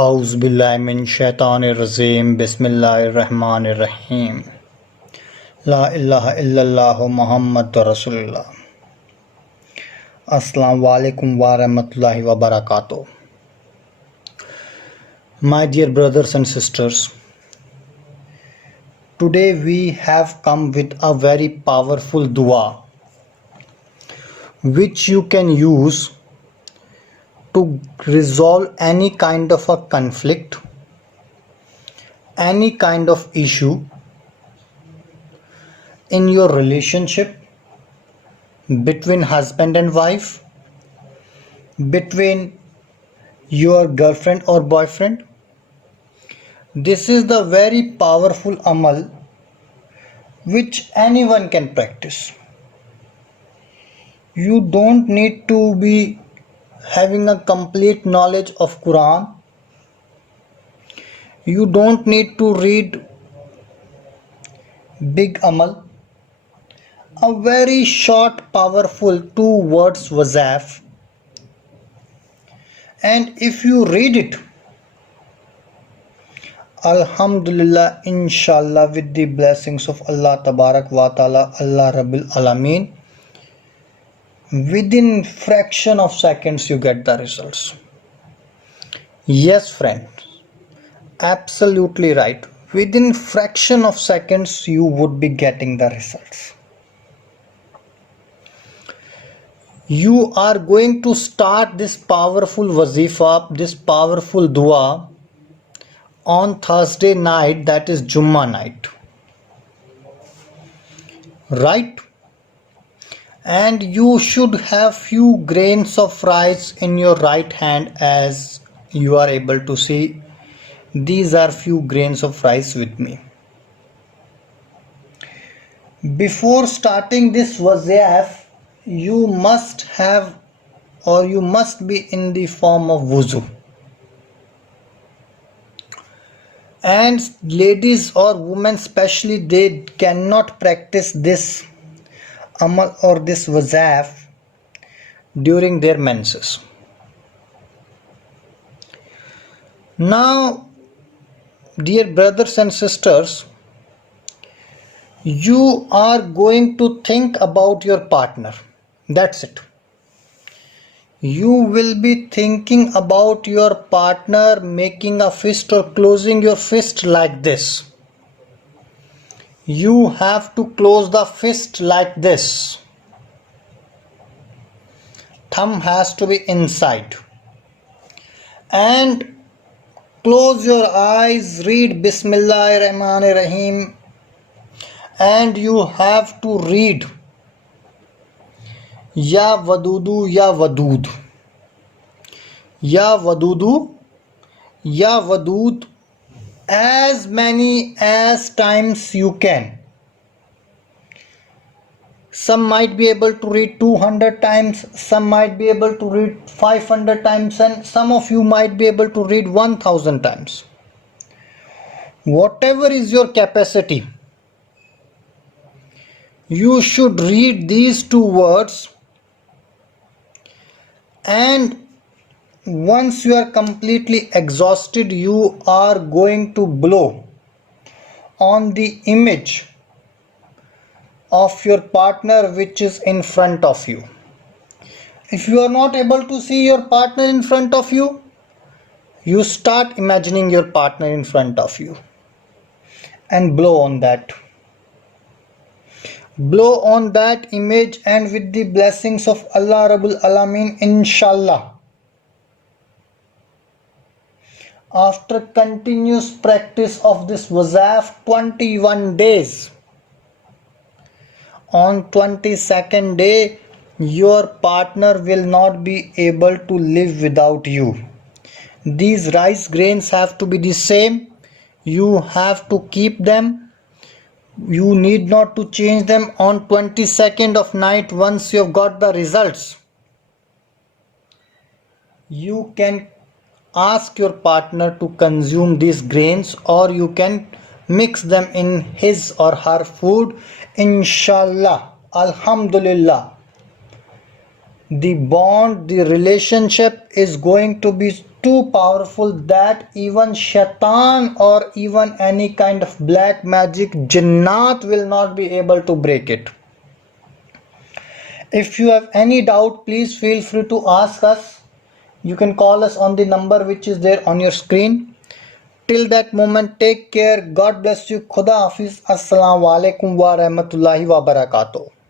औज़ुबिल्लाहिमिनश्शैतानिर्रजीम बिस्मिल्लाहिर्रहमानिर्रहीम ला इलाहा इल्लल्लाहु मुहम्मदुर रसूलुल्लाह। अस्सलामु अलैकुम व रहमतुल्लाहि व बरकातुहू। My dear brothers and sisters, today we have come with a very powerful dua which you can use to resolve any kind of a conflict, any kind of issue in your relationship between husband and wife, between your girlfriend or boyfriend. This is the very powerful amal which anyone can practice. You don't need to be having a complete knowledge of Quran. You don't need to read big amal. A very short, powerful 2 words wazaf, and if you read it, Alhamdulillah, inshallah, with the blessings of Allah Tabarak wa Ta'ala, Allah Rabbil Alameen, within fraction of seconds you get the results. Yes, friend, absolutely right. Within fraction of seconds you would be getting the results. You are going to start this powerful wazifa, this powerful dua on Thursday night, that is Jummah night, right? And you should have few grains of rice in your right hand. As you are able to see, these are few grains of rice with me. Before starting this wazaf, you must have, or you must be in the form of wuzu. And ladies or women especially, they cannot practice this amal or this wazaf during their menses. Now, dear brothers and sisters, you are going to think about your partner. That's it. You will be thinking about your partner making a fist or closing your fist like this. You have to close the fist like this. Thumb has to be inside. And close your eyes, read Bismillahirrahmanirrahim, and you have to read Ya Wadudu Ya Wadud, Ya Wadudu Ya Wadud, as many as times you can. Some might be able to read 200 times, some might be able to read 500 times, and some of you might be able to read 1000 times. Whatever is your capacity, you should read these 2 words, and once you are completely exhausted, you are going to blow on the image of your partner which is in front of you. If you are not able to see your partner in front of you, you start imagining your partner in front of you and blow on that. Blow on that image, and with the blessings of Allah Rabbul Alameen, inshallah, after continuous practice of this wazaf 21 days, on 22nd day, your partner will not be able to live without you. These rice grains have to be the same. You have to keep them. You need not to change them on 22nd of night. Once you have got the results, you can ask your partner to consume these grains, or you can mix them in his or her food. Inshallah, Alhamdulillah, the bond, the relationship is going to be too powerful that even shaitan or even any kind of black magic jinnat will not be able to break it. If you have any doubt, please feel free to ask us. You can call us on the number which is there on your screen. Till that moment, take care. God bless you. Khuda Hafiz. Assalamu alaikum wa rahmatullahi wa barakatuh.